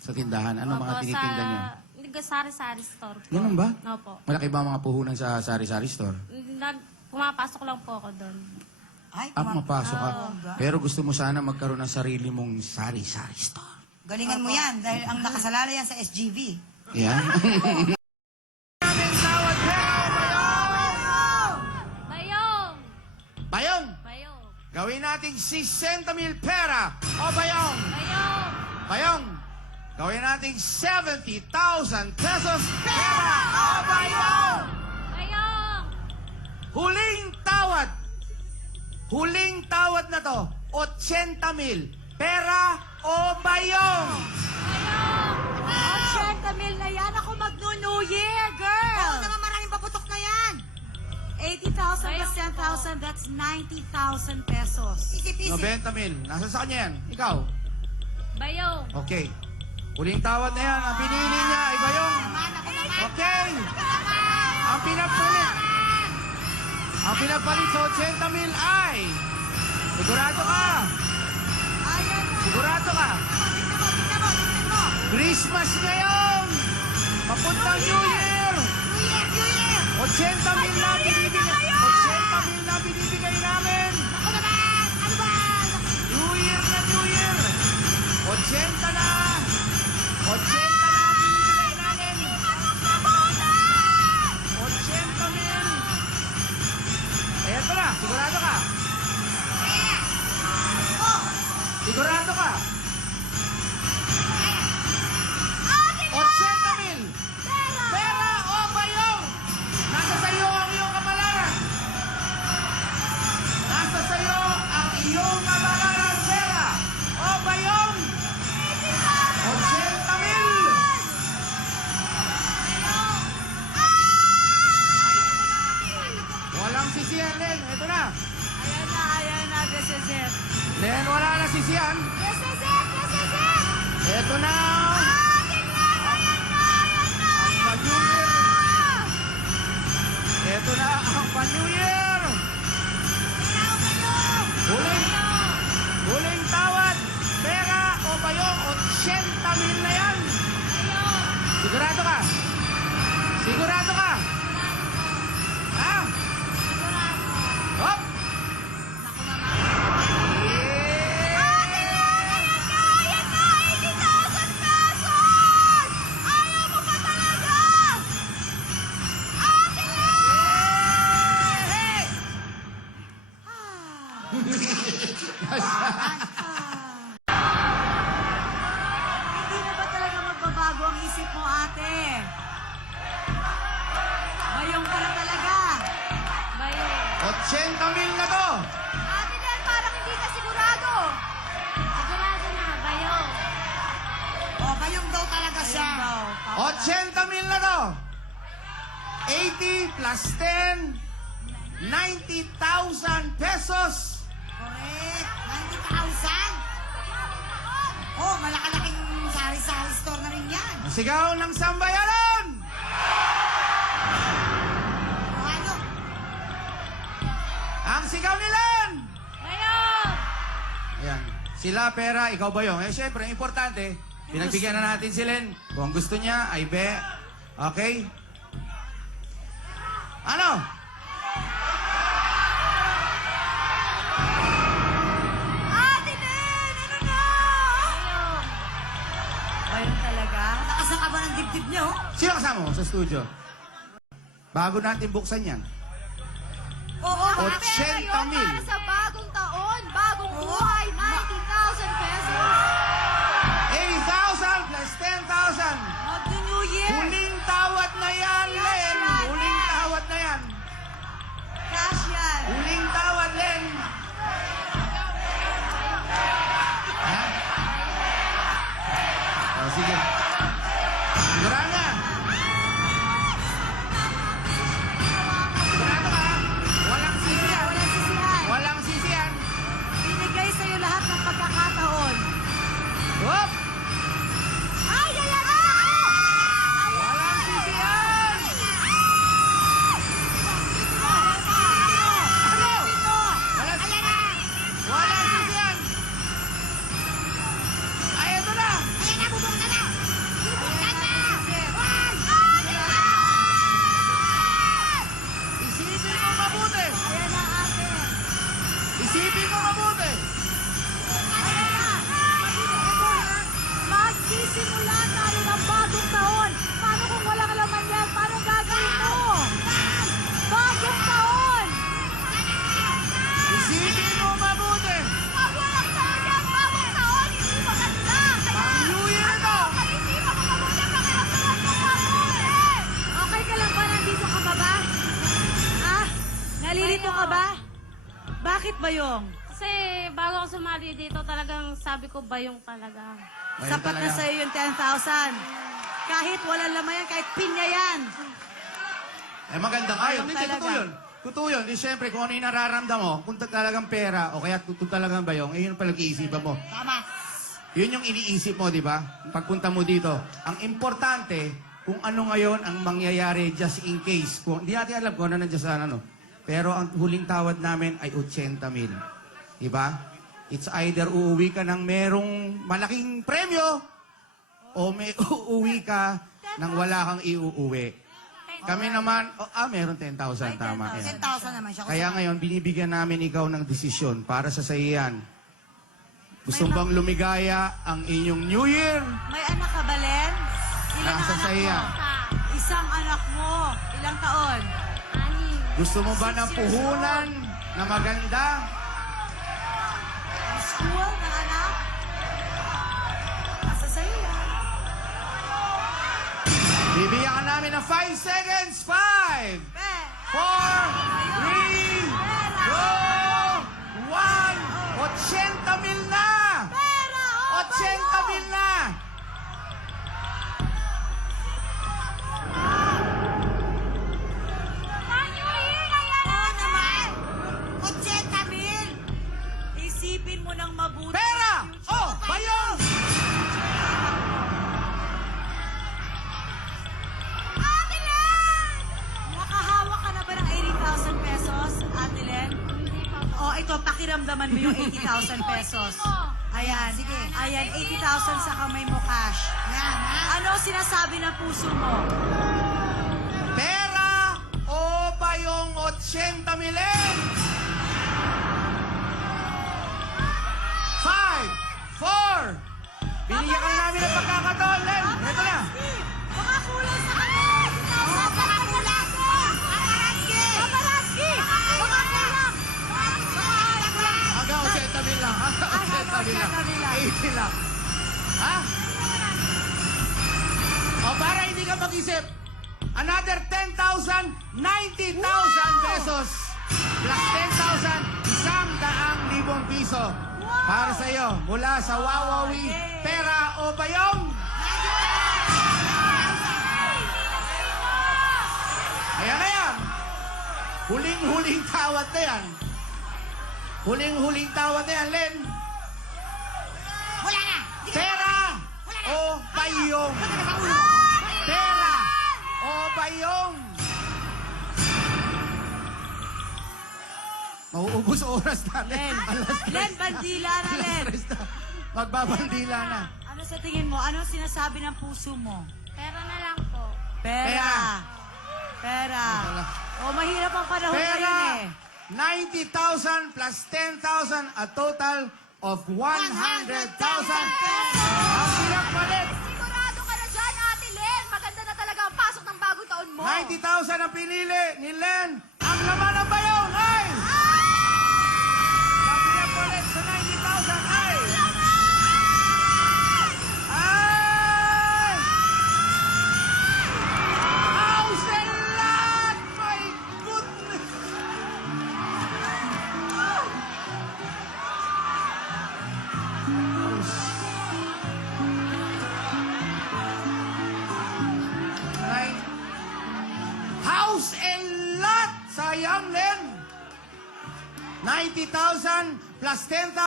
Sa tindahan? Ano mga tinitinda niyo? Sari-sari store po. Ganun ba? Opo. Malaki ba ang mga puhunan sa sari-sari store? Pumapasok lang po ako doon. Ay, Mapasok ka. bongga. Pero gusto mo sana magkaroon ng sarili mong sari-sari store. Galingan mo yan dahil ang nakasalala yan sa SGV. Yan. Bayong! Bayong! Bayong! Gawin nating 60,000 pera. O bayong! Bayong! Bayong! Gawin nating 70,000 pesos pera. O bayong! Bayong! Huling tawad. Huling tawad na to. 80,000 pera o bayong? Bayong! 80,000 na yan. Ako mag-New Year, girl. Oo naman, maraming paputok na yan. 80,000 plus 10,000, that's 90,000 pesos. Easy-peasy. 90,000. Nasa sa kanya yan? Ikaw? Bayong! Okay. Huling tawad na yan. Ang pinili niya ay bayong. Okay. Ang pinapalit. Ang pinapalit sa 80,000 ay... Sigurado ka. Sigurado ka. Christmas ngayon. Papuntang New Year. 80,000 na binibigay. 80,000 na binibigay namin. New Year na New Year. 80 na. 80 na binibigay namin. 80,000. Eto na. Sigurado ka. Sigurado ka. 80,000. Pera o bayong? Nasa sayo ang iyong kapalaran. Nasa sayo ang iyong kapalaran. Pera o bayong? 80,000. Walang sisiyan, Len. Ito na. Ayan na, this is it. Len, wala na sisiyan. This is it, this is it. Ito na. Ang New Year. Ito na ang New Year. Huling tawad. Pera o bayong? 80,000 na yan. Sigurado ka? Sigurado ka? Ha? Hop! Hindi na ba talaga magbabago ang isip mo, ate? Bayong ka na talaga. Bayong! 80,000 na to. Ate Len, parang hindi ka sigurado. Sigurado na, bayong! O, bayong daw talaga siya. 80,000 na to. 80 plus 10, 90,000 pesos. Correct. 90,000. Oh, malakalaking sari-sari store na rin yan. Sigaw ng sambayaran! O, ano? Ang sigaw nilan! Bayong! Ayan. Sila pera, ikaw ba yun? Eh, syempre, importante, pinagbigyan na natin si Len. Kung gusto niya, ay be. Okay? Ano? Ate Len, ano na? Bayong! Bayong talaga? Lakas ang kaba ng dibdib niyo. Sino kasama mo sa studio? Bago natin buksan yan. Oo, 80,000. para sa bagong taon, bagong buhay, 90,000 pesos. 8,000 plus 10,000. Mag-New Year. Huling tawad na yan, Len. Huling tawad na yan. Cash yan. Huling tawad, Len. Ha? O, sige. Sigurado na. Sigurado ka, ha? Walang sisiyan. Walang sisihan. Walang sisiyan. Binigay sa'yo lahat ng pagkakataon. Hop! Ay, ay, ay, ay! Walang sisiyan. Ano? Walang sisiyan. Walang sisiyan. Ay, ito na. Ayan na, bubong na na. magsisimula tayo ng bagong taon. Paano kung walang laman yan? Paano gagawin mo? Bagong taon! Isipin mo mabuti. Pag walang taon yan, bagong taon, hindi maganda. Pang New Year to. Hindi pa mabuti ang pakiramdaman mo mabuti. Okay ka lang ba? Nandito ka ba ba? Ha? Nalilito ka ba? Bakit Bayong? Kasi bago ako sumali dito, talagang sabi ko bayong talaga. Ayun Sapat na talaga. sa'yo yung 10,000. Kahit walang laman yan, kahit pinya yan. Eh maganda nga yun. Ayun Hindi, talaga. totoo yun. Totoo yun. Di syempre, kung ano yung nararamdam mo, kung talagang pera, o kaya kung talagang bayong, eh yun pala iisipan mo. Tama. Yun yung iniisip mo, di ba? Pagpunta mo dito. Ang importante, kung ano ngayon ang mangyayari just in case. Kung, hindi natin alam kung ano nandiyan sa ano. Pero ang huling tawad namin ay 80,000. Di ba? It's either uuwi ka ng merong malaking premyo o may uuwi ka nang wala kang iuuwi. Kami naman, meron 10,000. Tama. 10,000 Yan. naman siya. Kaya ngayon, binibigyan namin ikaw ng desisyon para sa sayan. Gusto mo bang lumigaya ang inyong New Year? May anak ka ba, Len? Ilan ang Nasa anak saya. mo? Isang anak mo. Ilang taon? Ani. Gusto mo ba ng puhunan na maganda? School ng anak? Nasa sa'yo yan. Bibigyan ka namin ng 5 seconds. 5, 4, 3, go! 1, 80,000 na! Pera! 80,000 na! Oo naman! 80,000! Isipin mo ng mabuti. Pera! Oh, bayong! Ate Len! Nakahawak ka na ba ng 80,000 pesos, Ate Len? Hindi pa po. Oh, ito, pakiramdaman mo yung 80,000 pesos. Ayan, sige. Ayan, 80,000 sa kamay mo cash. Yan, ha? Ano sinasabi ng puso mo? Pera o bayong 80,000? 5, 4, binigyan ka namin ng pagkakataon, Len. Ito na. Baka kulang sa kanya. 80,000 baka kulang. Paparazzi! Paparazzi! Baka kulang. Baka kulang. Hanggang 80,000 lang. Hanggang 80,000 lang. 80 lang. Ha? O para hindi ka mag-isip, another 10,000, 90,000 pesos. Plus 10,000, 100,000 piso. Para sa iyo, mula sa Wawawi, pera o bayong? Ayan na yan. Huling-huling tawad na yan. Huling-huling tawad na yan, Len. Wala na. Pera o bayong? Pera o bayong? Mauubos oras natin. Len, Alas Len, bandila na, Len. tres na. Magbabandila na. Ano sa tingin mo? Ano sinasabi ng puso mo? Pera na lang po. Pera. Pera. O, mahirap ang panahon ngayon eh. Pera, 90,000 plus 10,000, a total of 100,000 pesos. Ang pinagpalit, Sigurado ka na dyan, Ate Len. Maganda na talaga ang pasok ng bagong taon mo. 90,000 ang pinili ni Len. Ang laman ng bayong ay... Ang pinagpalit sa 90,000 ay... Ay! House and lot! My goodness! House and lot! Sayang, Len! 90,000 plus 10,000.